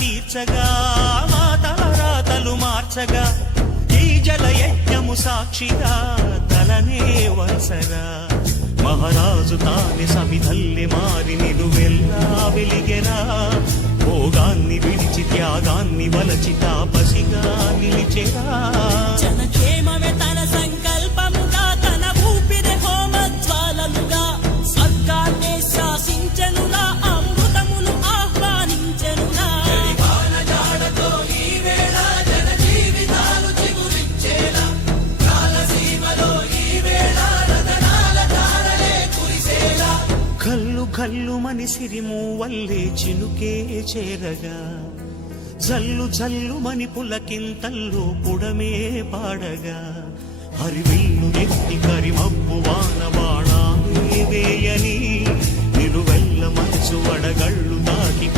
తీర్చగా మా తలరాతలు మార్చగా ఈ జలయజ్ఞము సాక్షిగా తలనే వలసరా మహారాజు తాని సమిధల్లి మారి నిలువెల్లా వెలిగెరా భోగాన్ని విడిచి త్యాగాన్ని వలచి తాపసిగా నిలిచెరా జనక్షేమమే తన సంకల్పముగా తన ఊపిరి హోమజ్వాలలుగా స్వర్గాన్నే శాసించెనురా అమృతమును ఆహ్వానించెనురా కల్లు కల్లు మని సిరిము వల్లే చినుకే చేరగా జల్లు జల్లు మని పులకింతల్లు పుడమే పాడగా హరివిల్లు ఎత్తి కరిమబ్బు వాన బాణాలే వేయని నిలువెల్ల మనసు వడగళ్ళు దాకి